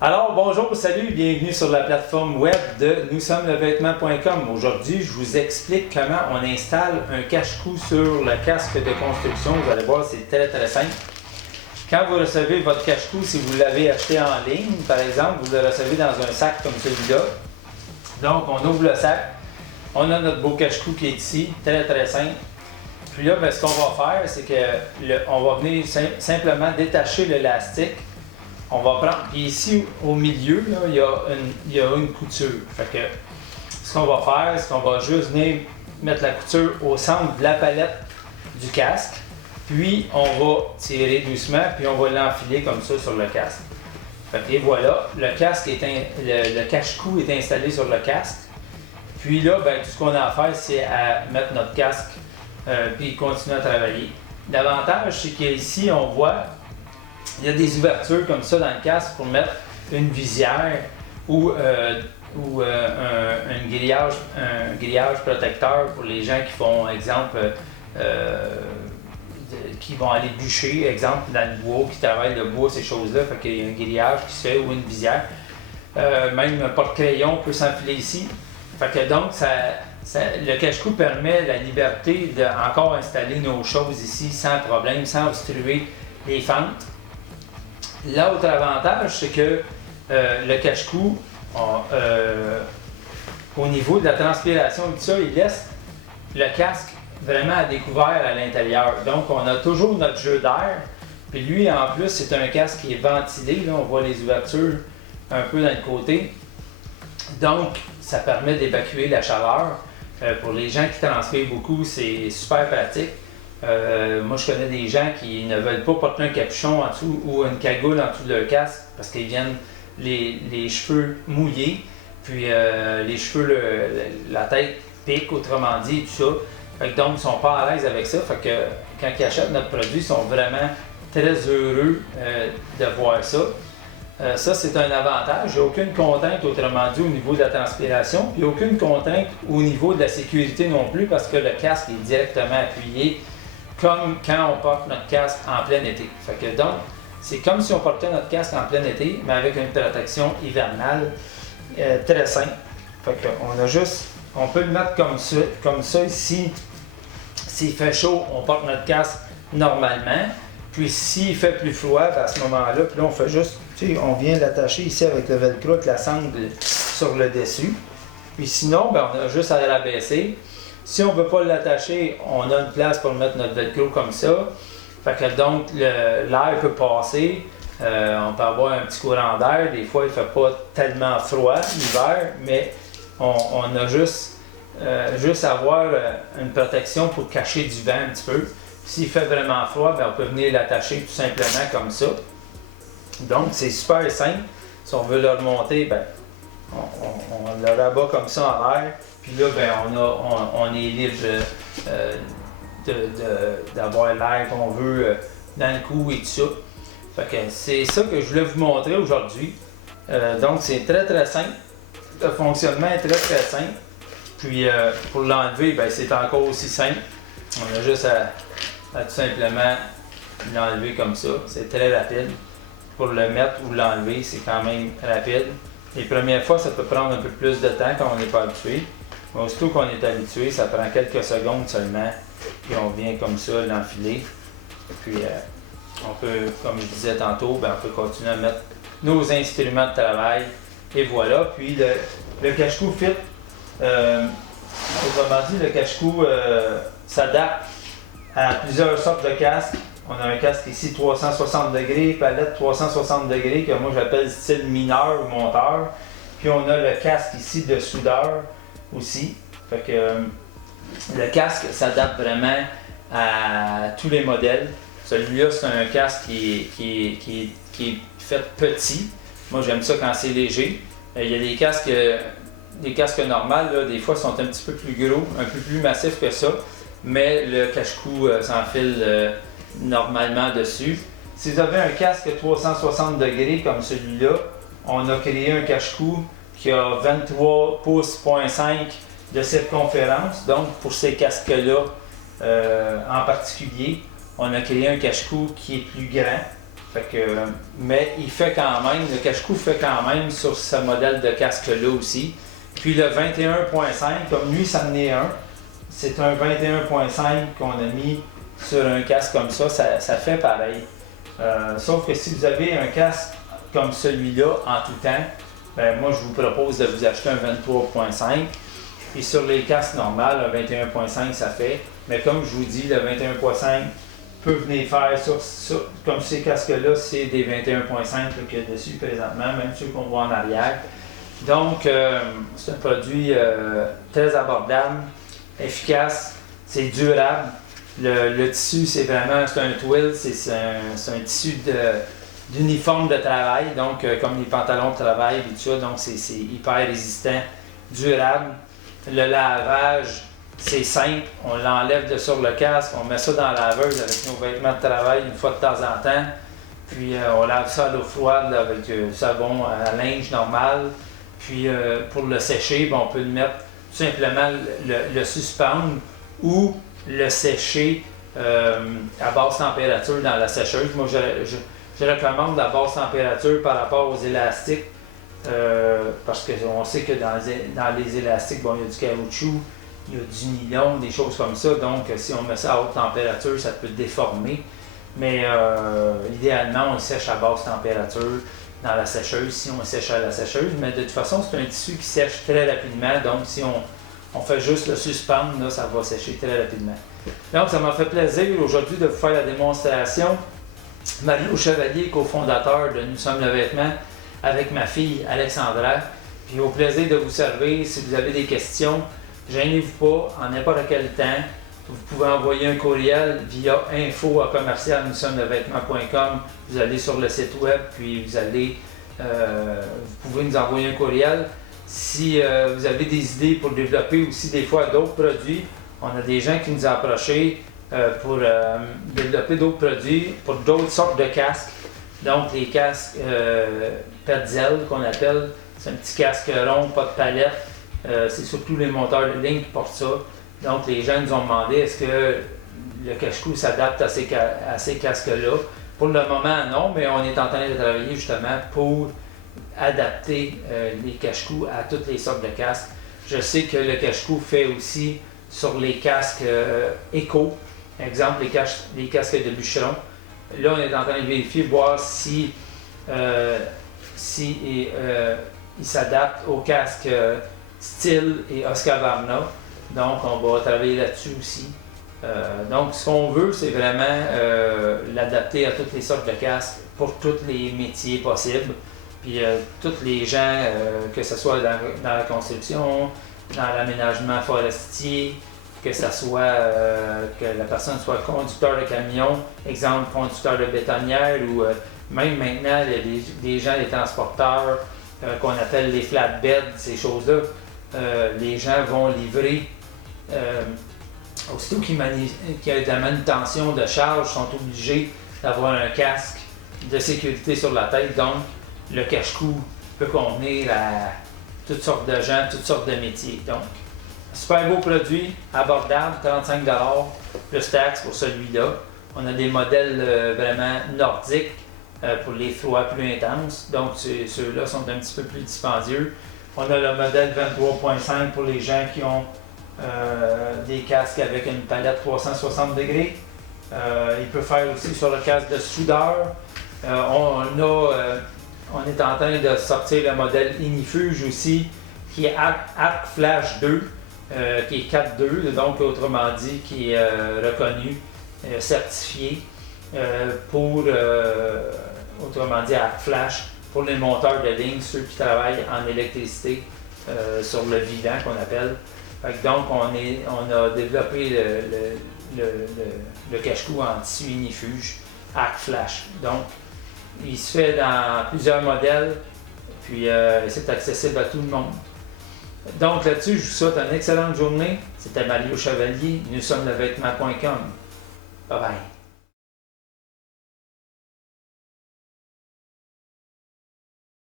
Alors, bonjour, salut, bienvenue sur la plateforme web de noussomslevêtement.com. Aujourd'hui, je vous explique comment on installe un cache-cou sur le casque de construction. Vous allez voir, c'est très simple. Quand vous recevez votre cache-cou, si vous l'avez acheté en ligne, par exemple, vous le recevez dans un sac comme celui-là. Donc, on ouvre le sac, on a notre beau cache-cou qui est ici, très simple. Puis là, ce qu'on va faire, c'est qu'on va venir simplement détacher l'élastique. On va prendre, puis ici au milieu, là, il y a une couture. Fait que ce qu'on va faire, c'est qu'on va juste venir mettre la couture au centre de la palette du casque. Puis on va tirer doucement, puis on va l'enfiler comme ça sur le casque. Fait que, et voilà, le cache-cou est installé sur le casque. Puis là, tout ce qu'on a à faire, c'est à mettre notre casque puis continuer à travailler. L'avantage, c'est qu'ici, on voit il y a des ouvertures comme ça dans le casque pour mettre une visière ou un grillage protecteur pour les gens qui font, exemple, qui vont aller bûcher, exemple, dans le bois, qui travaillent le bois, ces choses-là. Fait qu'il y a un grillage qui se fait ou une visière. Même un porte-crayon peut s'enfiler ici. Fait que donc, le cache-cou permet la liberté d'encore installer nos choses ici sans problème, sans obstruer les fentes. L'autre avantage, c'est que le cache-cou, au niveau de la transpiration et tout ça, il laisse le casque vraiment à découvert à l'intérieur. Donc, on a toujours notre jeu d'air. Puis lui, en plus, c'est un casque qui est ventilé. Là, on voit les ouvertures un peu dans le côté. Donc, ça permet d'évacuer la chaleur. Pour les gens qui transpirent beaucoup, c'est super pratique. Moi, je connais des gens qui ne veulent pas porter un capuchon en dessous ou une cagoule en dessous de leur casque parce qu'ils viennent les cheveux mouillés, puis les cheveux, la tête pique, autrement dit, tout ça. Fait que donc, ils ne sont pas à l'aise avec ça. Fait que quand ils achètent notre produit, ils sont vraiment très heureux de voir ça. Ça, c'est un avantage. Il n'y a aucune contrainte, autrement dit, au niveau de la transpiration, puis aucune contrainte au niveau de la sécurité non plus parce que le casque est directement appuyé comme quand on porte notre casque en plein été. Fait que donc, c'est comme si on portait notre casque en plein été, mais avec une protection hivernale très simple. Fait on peut le mettre comme ça ici. S'il fait chaud, on porte notre casque normalement. Puis s'il fait plus froid, à ce moment-là, puis là, on fait juste, on vient l'attacher ici avec le velcro, avec la sangle sur le dessus. Puis sinon, on a juste à l'abaisser. Si on ne veut pas l'attacher, on a une place pour mettre notre velcro comme ça. Fait que donc, l'air peut passer. On peut avoir un petit courant d'air. Des fois, il ne fait pas tellement froid l'hiver, mais on a juste avoir une protection pour cacher du vent un petit peu. S'il fait vraiment froid, on peut venir l'attacher tout simplement comme ça. Donc, c'est super simple. Si on veut le remonter, on le rabat comme ça en l'air. Puis là, on est libre d'avoir l'air qu'on veut dans le cou et tout ça. Fait que c'est ça que je voulais vous montrer aujourd'hui. Donc, c'est très simple. Le fonctionnement est très simple. Puis, pour l'enlever, c'est encore aussi simple. On a juste à tout simplement l'enlever comme ça. C'est très rapide. Pour le mettre ou l'enlever, c'est quand même rapide. Les premières fois, ça peut prendre un peu plus de temps quand on n'est pas habitué. Mais aussitôt qu'on est habitué, ça prend quelques secondes seulement. Puis on vient comme ça l'enfiler. Puis on peut, comme je disais tantôt, on peut continuer à mettre nos instruments de travail. Et voilà. Puis le cache-cou fit. Autrement dit, le cache-cou s'adapte à plusieurs sortes de casques. On a un casque ici 360 degrés, palette 360 degrés que moi j'appelle style mineur ou monteur. Puis on a le casque ici de soudeur aussi. Fait que le casque s'adapte vraiment à tous les modèles. Celui-là, c'est un casque qui est fait petit. Moi j'aime ça quand c'est léger. Il y a des casques normaux, là, des fois sont un petit peu plus gros, un peu plus massifs que ça. Mais le cache-cou s'enfile normalement dessus. Si vous avez un casque 360 degrés comme celui-là, on a créé un cache-cou qui a 23 pouces,5 de circonférence. Donc pour ces casques-là en particulier, on a créé un cache-cou qui est plus grand. Fait que, mais il fait quand même, le cache-cou fait quand même sur ce modèle de casque-là aussi. Puis le 21.5, comme lui, ça en est un. C'est un 21.5 qu'on a mis sur un casque comme ça fait pareil. Sauf que si vous avez un casque comme celui-là en tout temps, ben moi je vous propose de vous acheter un 23.5. Et sur les casques normaux, un 21.5 ça fait. Mais comme je vous dis, le 21.5 peut venir faire comme ces casques-là, c'est des 21.5 qu'il y a dessus présentement, même ceux qu'on voit en arrière. Donc, c'est un produit très abordable, efficace, c'est durable. Le tissu, c'est un twill, c'est un tissu d'uniforme de travail, donc comme les pantalons de travail et tout ça, donc c'est hyper résistant, durable. Le lavage, c'est simple, on l'enlève de sur le casque, on met ça dans la laveuse avec nos vêtements de travail une fois de temps en temps, puis on lave ça à l'eau froide là, avec savon à linge normal, puis pour le sécher, on peut le mettre tout simplement le suspendre ou le sécher à basse température dans la sécheuse. Moi, je recommande la basse température par rapport aux élastiques, parce qu'on sait que dans les élastiques, il y a du caoutchouc, il y a du nylon, des choses comme ça, donc si on met ça à haute température, ça peut déformer. Mais idéalement, on le sèche à basse température dans la sécheuse, si on le sèche à la sécheuse. Mais de toute façon, c'est un tissu qui sèche très rapidement, donc si on fait juste le suspendre, là, ça va sécher très rapidement. Donc, ça m'a fait plaisir aujourd'hui de vous faire la démonstration. Mario Chevalier, cofondateur de Nous sommes le vêtement, avec ma fille Alexandra. Puis au plaisir de vous servir. Si vous avez des questions, gênez-vous pas, en n'importe quel temps. Vous pouvez envoyer un courriel via info@nous-sommes-le-vêtement.com. Vous allez sur le site web, puis vous pouvez nous envoyer un courriel. Si vous avez des idées pour développer aussi des fois d'autres produits, on a des gens qui nous ont approchés pour développer d'autres produits, pour d'autres sortes de casques. Donc les casques Petzl qu'on appelle, c'est un petit casque rond, pas de palette. C'est surtout les monteurs de ligne qui portent ça. Donc les gens nous ont demandé est-ce que le cache-cou s'adapte à ces casques-là. Pour le moment, non, mais on est en train de travailler justement pour adapter les cache-cous à toutes les sortes de casques. Je sais que le cache-cou fait aussi sur les casques éco, exemple les casques de bûcheron. Là, on est en train de vérifier, voir si il s'adapte aux casques Stihl et Husqvarna. Donc, on va travailler là-dessus aussi. Donc, ce qu'on veut, c'est vraiment l'adapter à toutes les sortes de casques pour tous les métiers possibles. Puis, tous les gens, que ce soit dans la construction, dans l'aménagement forestier, que ce soit que la personne soit conducteur de camion, exemple conducteur de bétonnière, ou même maintenant, il y a des gens, les transporteurs qu'on appelle les flatbeds, ces choses-là. Les gens vont livrer. Aussitôt qu'il y a de la manutention de charge, sont obligés d'avoir un casque de sécurité sur la tête. Donc, le cache-cou peut convenir à toutes sortes de gens, toutes sortes de métiers. Donc, super beau produit, abordable, 35$ plus taxe pour celui-là. On a des modèles vraiment nordiques pour les froids plus intenses. Donc, ceux-là sont un petit peu plus dispendieux. On a le modèle 23.5 pour les gens qui ont des casques avec une palette 360 degrés. Il peut faire aussi sur le casque de soudeur. On est en train de sortir le modèle Inifuge aussi, qui est Arc Flash 2, qui est 4.2, donc autrement dit, qui est reconnu, certifié pour, autrement dit, Arc Flash, pour les monteurs de ligne, ceux qui travaillent en électricité sur le vivant qu'on appelle. Donc, on a développé le cache-cou en tissu Inifuge, Arc Flash. Donc, il se fait dans plusieurs modèles, puis c'est accessible à tout le monde. Donc là-dessus, je vous souhaite une excellente journée. C'était Mario Chevalier, nous sommes le vêtement.com. Bye bye.